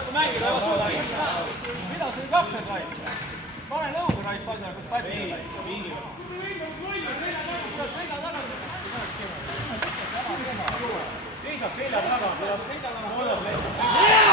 asjalikult mängida, ei ole suuti. Mida sa ei kahtlen raisk? Pane lõuga raisk asjalikult pätile. Seina taga. Seisab selja taga. Selja taga.